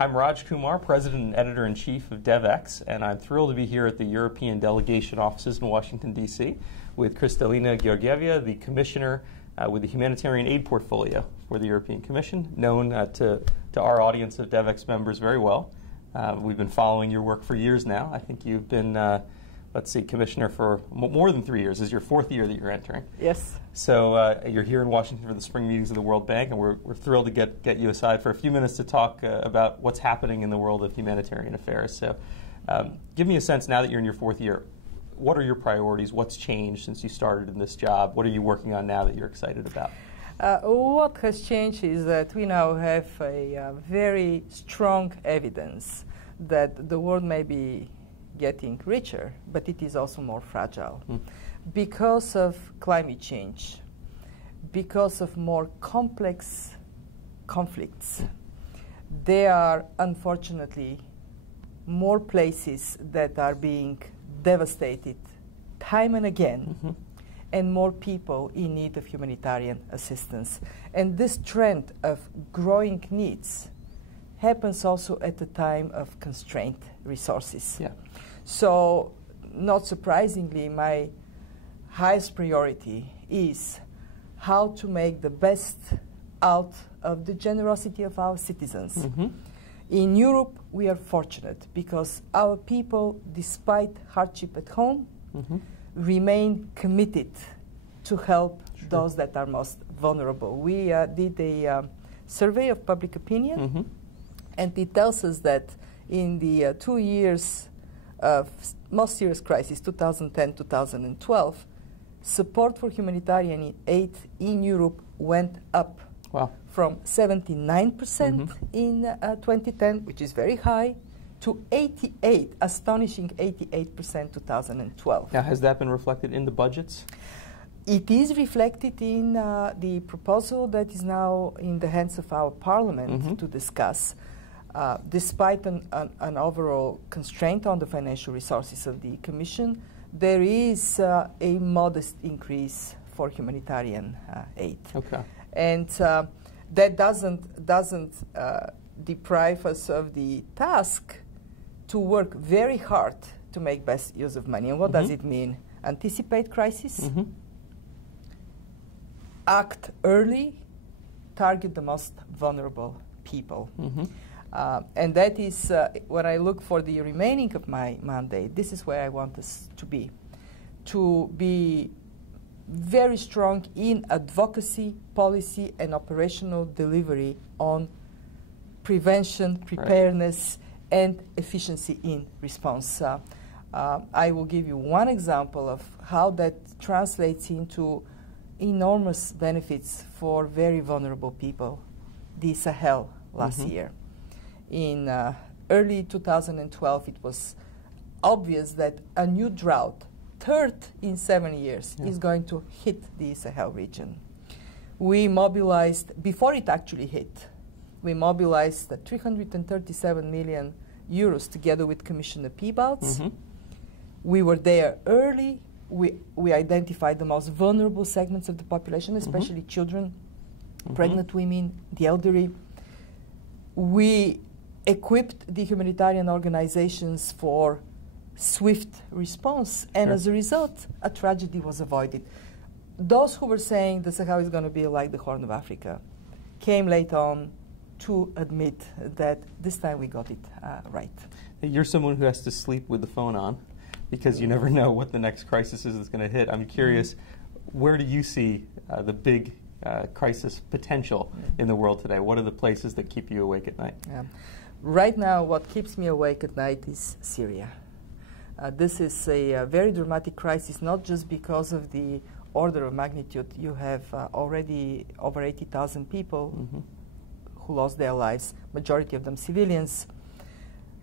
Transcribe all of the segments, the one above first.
I'm Raj Kumar, President and Editor-in-Chief of DevX, and I'm thrilled to be here at the European Delegation offices in Washington, D.C. with Kristalina Georgieva, the Commissioner with the Humanitarian Aid Portfolio for the European Commission, known to our audience of DevX members very well. We've been following your work for years now. I think you've been, let's see, Commissioner for more than 3 years. This is your 4th year that you're entering. Yes. So you're here in Washington for the spring meetings of the World Bank, and we're thrilled to get you aside for a few minutes to talk about what's happening in the world of humanitarian affairs. So give me a sense, now that you're in your 4th year, what are your priorities? What's changed since you started in this job? What are you working on now that you're excited about? What has changed is that we now have a very strong evidence that the world may be getting richer, but it is also more fragile. Because of climate change, because of more complex conflicts, there are unfortunately more places that are being devastated time and again, and more people in need of humanitarian assistance. And this trend of growing needs happens also at a time of constrained resources. Yeah. So, not surprisingly, my highest priority is how to make the best out of the generosity of our citizens. In Europe, we are fortunate because our people, despite hardship at home, remain committed to help those that are most vulnerable. We did a survey of public opinion, and it tells us that in the 2 years of most serious crisis, 2010-2012, support for humanitarian aid in Europe went up. Wow. From 79% in 2010, which is very high, to 88, astonishing 88% 2012. Now, has that been reflected in the budgets? It is reflected in the proposal that is now in the hands of our parliament to discuss. Despite an overall constraint on the financial resources of the Commission, there is a modest increase for humanitarian aid. Okay. And that doesn't deprive us of the task to work very hard to make best use of money. And what does it mean? Anticipate crisis, act early, target the most vulnerable people. And that is, when I look for the remaining of my mandate, this is where I want us to be very strong in advocacy, policy, and operational delivery on prevention, preparedness, and efficiency in response. I will give you one example of how that translates into enormous benefits for very vulnerable people. The Sahel last year. In early 2012, it was obvious that a new drought, third in 7 years, is going to hit the Sahel region. We mobilized, before it actually hit, we mobilized 337 million euros together with Commissioner Piebalgs. We were there early. We identified the most vulnerable segments of the population, especially children, pregnant women, the elderly. We equipped the humanitarian organizations for swift response, and as a result, a tragedy was avoided. Those who were saying the Sahel is going to be like the Horn of Africa came late on to admit that this time we got it right. You're someone who has to sleep with the phone on because you never know what the next crisis is that's going to hit. I'm curious, where do you see the big crisis potential in the world today? What are the places that keep you awake at night? Right now, what keeps me awake at night is Syria. This is a very dramatic crisis, not just because of the order of magnitude. You have already over 80,000 people who lost their lives, majority of them civilians.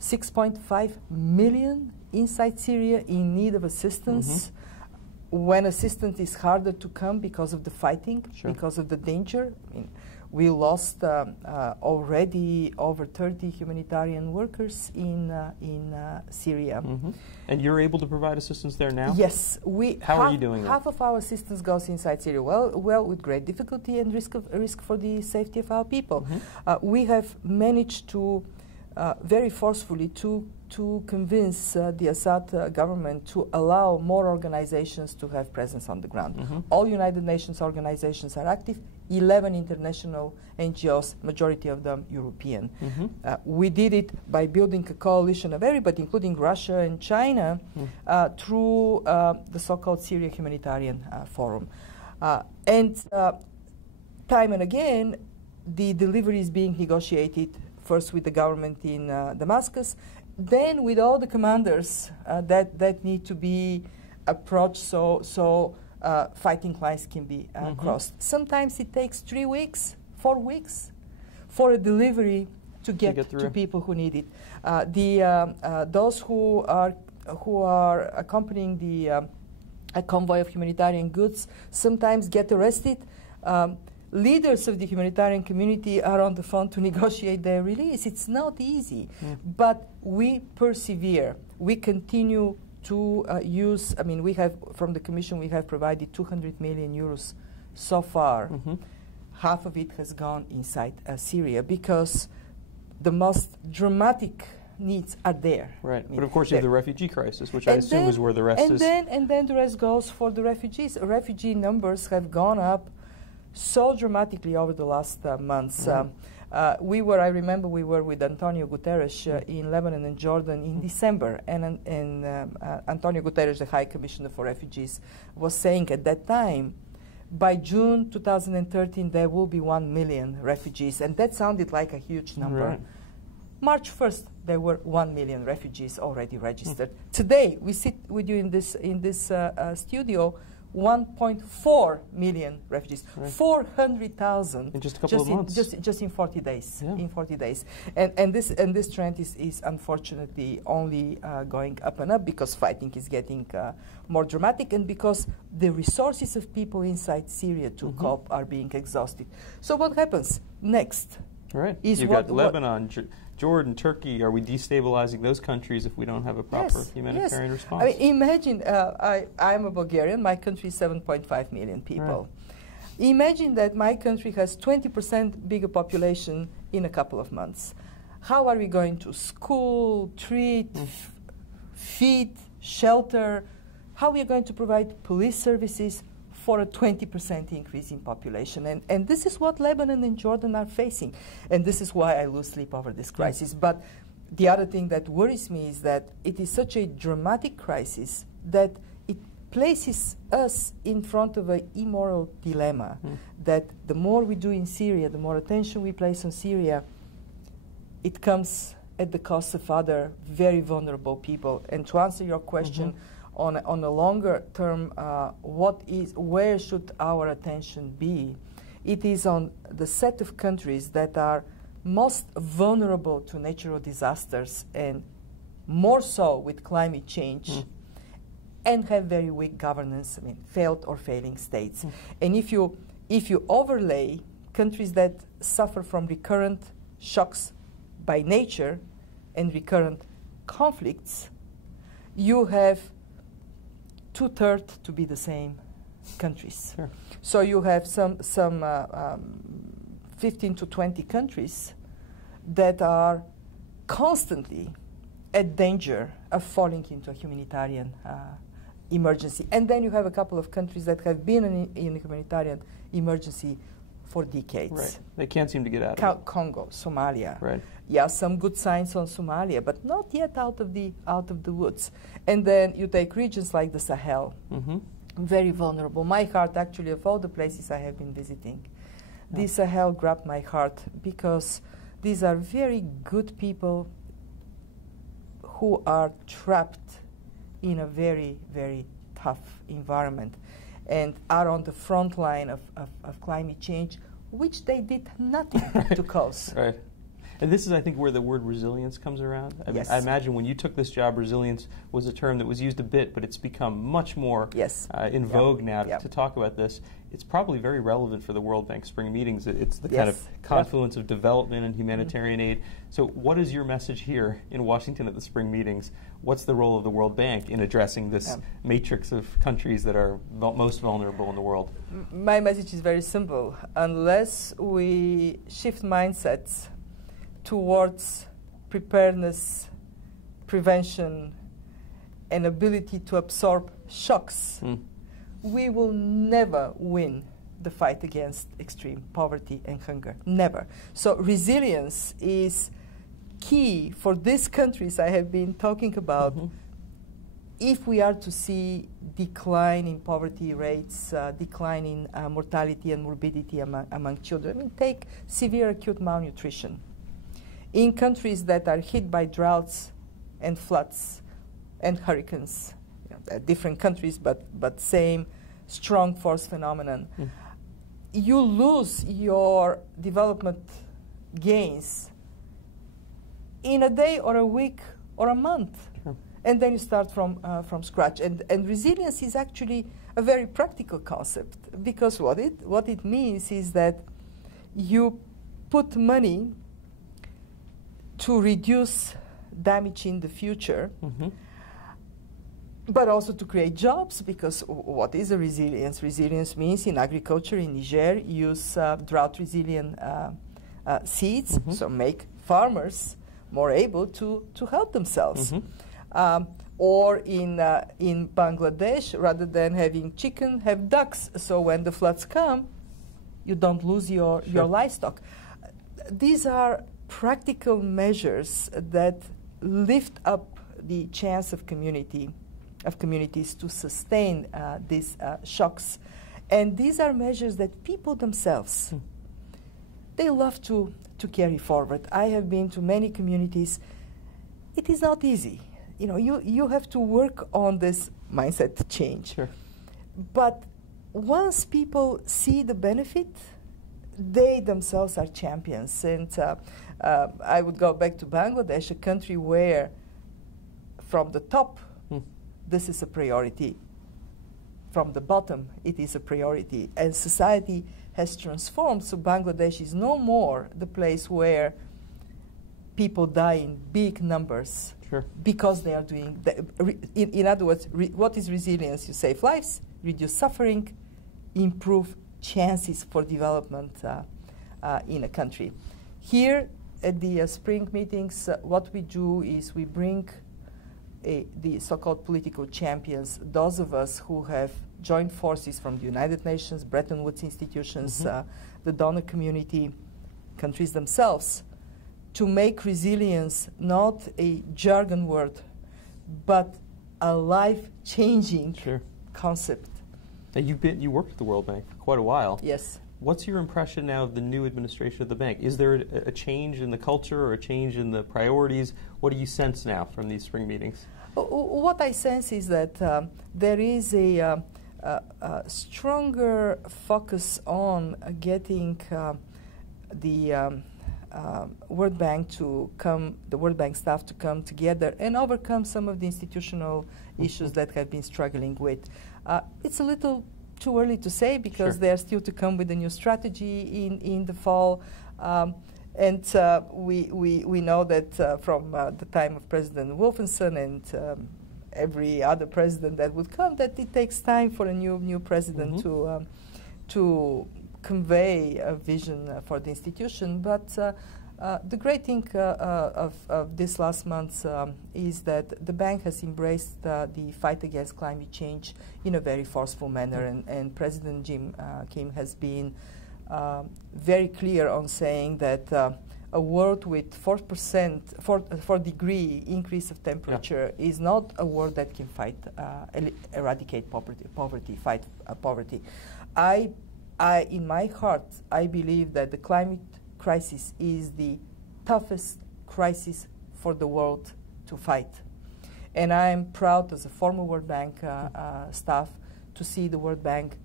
6.5 million inside Syria in need of assistance. When assistance is harder to come because of the fighting, because of the danger. I mean, we lost already over 30 humanitarian workers in Syria. And you're able to provide assistance there now? Yes. How are you doing that? Half of our assistance goes inside Syria. Well, with great difficulty and risk for the safety of our people. We have managed to very forcefully to convince the Assad government to allow more organizations to have presence on the ground. Mm-hmm. All United Nations organizations are active, 11 international NGOs, majority of them European. Mm-hmm. We did it by building a coalition of everybody, including Russia and China, through the so-called Syria Humanitarian Forum. And time and again, the delivery is being negotiated first with the government in Damascus, then with all the commanders that need to be approached so fighting lines can be crossed. Sometimes it takes 3 weeks, 4 weeks for a delivery to get to people who need it. Those who are accompanying a convoy of humanitarian goods sometimes get arrested. Leaders of the humanitarian community are on the phone to negotiate their release. It's not easy, but we persevere. We continue to use, I mean, we have, from the Commission, we have provided 200 million euros so far. Half of it has gone inside Syria because the most dramatic needs are there. Right, but of course you have the refugee crisis, which I assume is where the rest is. And then the rest goes for the refugees. Refugee numbers have gone up so dramatically over the last months. I remember we were with Antonio Guterres in Lebanon and Jordan in December, and Antonio Guterres, the High Commissioner for Refugees, was saying at that time, by June 2013, there will be 1 million refugees, and that sounded like a huge number. Right. March 1st, there were 1 million refugees already registered. Today, we sit with you in this studio, 1.4 million refugees, 400,000 in just a couple of months, just in 40 days. In 40 days, and this trend is unfortunately only going up and up because fighting is getting more dramatic, and because the resources of people inside Syria to cope are being exhausted. So what happens next? Right, you've got Lebanon, Jordan, Turkey. Are we destabilizing those countries if we don't have a proper humanitarian response? I mean, imagine, I'm a Bulgarian, my country is 7.5 million people. Right. Imagine that my country has 20% bigger population in a couple of months. How are we going to school, treat, feed, shelter? How are we going to provide police services for a 20% increase in population? And this is what Lebanon and Jordan are facing. And this is why I lose sleep over this crisis. But the other thing that worries me is that it is such a dramatic crisis that it places us in front of an immoral dilemma, that the more we do in Syria, the more attention we place on Syria, it comes at the cost of other very vulnerable people. And to answer your question, on a longer term, where should our attention be? It is on the set of countries that are most vulnerable to natural disasters, and more so with climate change, and have very weak governance, I mean, failed or failing states. And if you overlay countries that suffer from recurrent shocks by nature and recurrent conflicts, you have 2/3 to be the same countries. Sure. So you have some 15 to 20 countries that are constantly at danger of falling into a humanitarian emergency. And then you have a couple of countries that have been in a humanitarian emergency for decades. Right. They can't seem to get out of it. Congo, Somalia. Right. Yeah, some good signs on Somalia, but not yet out of the woods. And then you take regions like the Sahel, very vulnerable. My heart, actually, of all the places I have been visiting, the Sahel grabbed my heart because these are very good people who are trapped in a very, very tough environment and are on the front line of climate change, which they did nothing to cause. Right. And this is, I think, where the word resilience comes around. I mean, I imagine when you took this job, resilience was a term that was used a bit, but it's become much more in vogue now to talk about this. It's probably very relevant for the World Bank Spring Meetings. It's the kind of confluence of development and humanitarian aid. So what is your message here in Washington at the Spring Meetings? What's the role of the World Bank in addressing this matrix of countries that are most vulnerable in the world? My message is very simple. Unless we shift mindsets towards preparedness, prevention, and ability to absorb shocks, we will never win the fight against extreme poverty and hunger. Never. So resilience is key for these countries I have been talking about. If we are to see decline in poverty rates, decline in mortality and morbidity among children, I mean, take severe acute malnutrition. In countries that are hit by droughts and floods and hurricanes, different countries, but same strong force phenomenon, you lose your development gains in a day or a week or a month. And then you start from scratch. And resilience is actually a very practical concept, because what it means is that you put money to reduce damage in the future, but also to create jobs, because what is a resilience? Resilience means in agriculture in Niger, use drought-resilient seeds, so make farmers more able to help themselves. Or in Bangladesh, rather than having chicken, have ducks. So when the floods come, you don't lose your livestock. These are practical measures that lift up the chance of communities to sustain these shocks. And these are measures that people themselves, they love to carry forward. I have been to many communities. It is not easy. You have to work on this mindset change. But once people see the benefit, they themselves are champions. And I would go back to Bangladesh, a country where from the top, this is a priority. From the bottom, it is a priority. And society has transformed, so Bangladesh is no more the place where people die in big numbers because they are doing, in other words, what is resilience? You save lives, reduce suffering, improve chances for development in a country. Here at the spring meetings, what we do is we bring the so-called political champions, those of us who have joined forces from the United Nations, Bretton Woods institutions, the donor community, countries themselves, to make resilience not a jargon word, but a life-changing concept. Now you worked at the World Bank for quite a while. Yes. What's your impression now of the new administration of the bank? Is there a change in the culture or a change in the priorities? What do you sense now from these spring meetings? What I sense is that there is a stronger focus on getting the World Bank the World Bank staff to come together and overcome some of the institutional issues that have been struggling with. It's a little too early to say, because they are still to come with a new strategy in the fall. And we know that from the time of President Wolfenson and every other president that would come, that it takes time for a new president to convey a vision for the institution. But the great thing of this last month is that the bank has embraced the fight against climate change in a very forceful manner, and President Jim Kim has been very clear on saying that a world with 4-degree increase of temperature is not a world that can eradicate poverty, fight poverty. In my heart, I believe that the climate crisis is the toughest crisis for the world to fight. And I am proud, as a former World Bank staff, to see the World Bank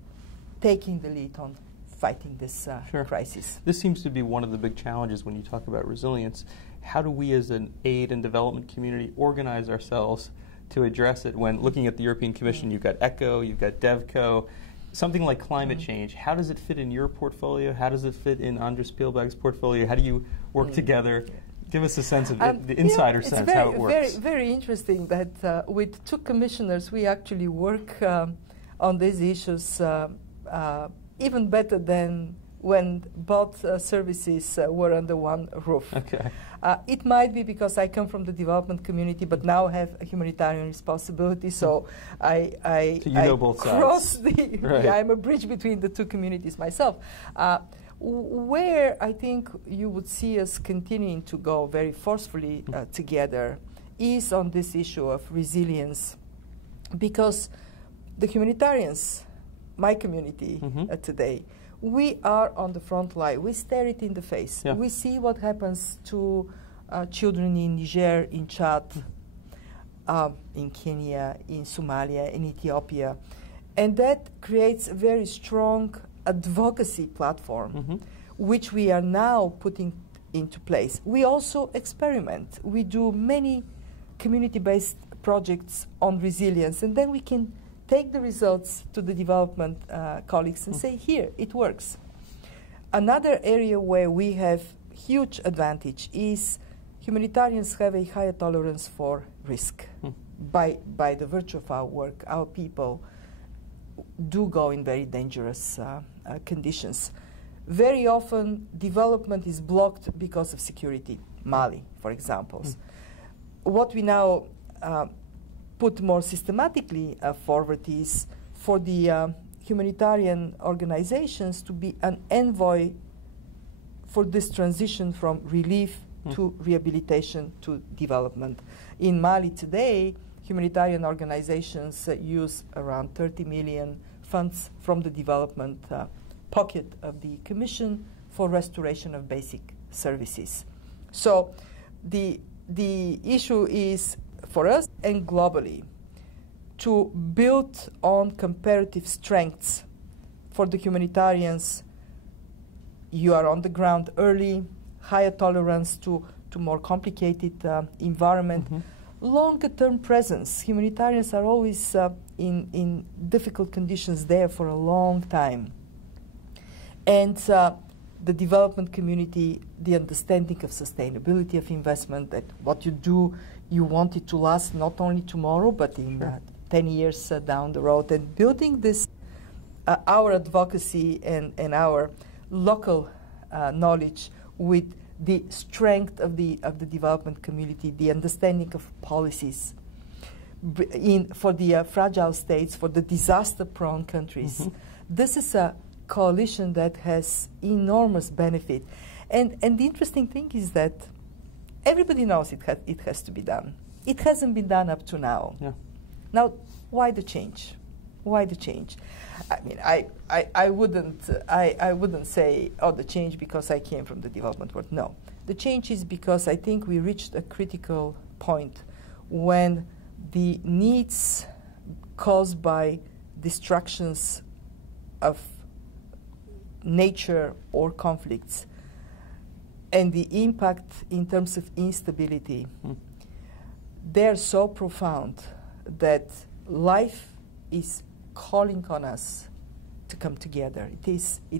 taking the lead on fighting this crisis. This seems to be one of the big challenges when you talk about resilience. How do we as an aid and development community organize ourselves to address it? When looking at the European Commission, you've got ECHO, you've got DevCo, something like climate change. How does it fit in your portfolio? How does it fit in Andris Piebalgs' portfolio? How do you work together? Give us a sense of the insider sense, how it works. It's very interesting that with two commissioners, we actually work on these issues even better than when both services were under one roof. Okay. It might be because I come from the development community, but now have a humanitarian responsibility, so I know both cross sides. the, I'm a bridge between the two communities myself. Where I think you would see us continuing to go very forcefully together is on this issue of resilience, because the humanitarians, my community today, we are on the front line. We stare it in the face. Yeah. We see what happens to children in Niger, in Chad, in Kenya, in Somalia, in Ethiopia. And that creates a very strong advocacy platform, which we are now putting into place. We also experiment. We do many community-based projects on resilience, and then we can take the results to the development colleagues and say, here, it works. Another area where we have huge advantage is humanitarians have a higher tolerance for risk. By the virtue of our work, our people do go in very dangerous conditions. Very often, development is blocked because of security. Mali, for example. What we now put more systematically forward is for the humanitarian organizations to be an envoy for this transition from relief to rehabilitation to development. In Mali today, humanitarian organizations use around 30 million funds from the development pocket of the Commission for restoration of basic services. So the issue is, for us and globally, to build on comparative strengths. For the humanitarians, you are on the ground early, higher tolerance to more complicated environment, longer-term presence. Humanitarians are always in difficult conditions there for a long time. And the development community, the understanding of sustainability of investment, that what you do, you want it to last not only tomorrow, but in 10 years down the road. And building this, our advocacy and our local knowledge with the strength of the development community, the understanding of policies for the fragile states, for the disaster-prone countries. This is a coalition that has enormous benefit. And the interesting thing is that everybody knows it has to be done. It hasn't been done up to now. Yeah. Now, why the change? Why the change? I mean, I wouldn't say, oh, the change because I came from the development world. No. The change is because I think we reached a critical point when the needs caused by destructions of nature or conflicts and the impact in terms of instability, they're so profound that life is calling on us to come together. It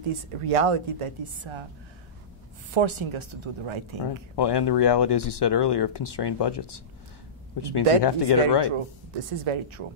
is a reality that is forcing us to do the right thing. Right. Well, and the reality, as you said earlier, of constrained budgets, which means that we have to get it right. True. This is very true.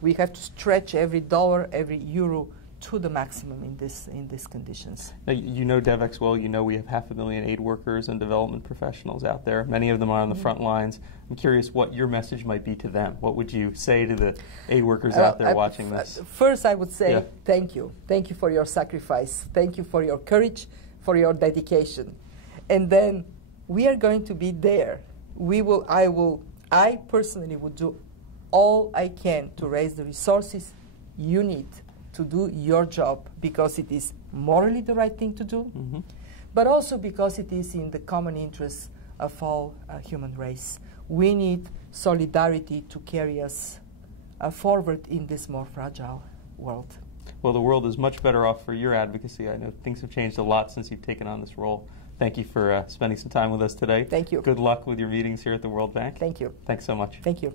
We have to stretch every dollar, every euro to the maximum in these conditions. Now, you know DevEx well. You know we have 500,000 aid workers and development professionals out there. Many of them are on the front lines. I'm curious what your message might be to them. What would you say to the aid workers out there watching this? First, I would say thank you. Thank you for your sacrifice. Thank you for your courage, for your dedication. And then we are going to be there. I personally would do all I can to raise the resources you need to do your job, because it is morally the right thing to do, but also because it is in the common interest of all human race. We need solidarity to carry us forward in this more fragile world. Well, the world is much better off for your advocacy. I know things have changed a lot since you've taken on this role. Thank you for spending some time with us today. Thank you. Good luck with your meetings here at the World Bank. Thank you. Thanks so much. Thank you.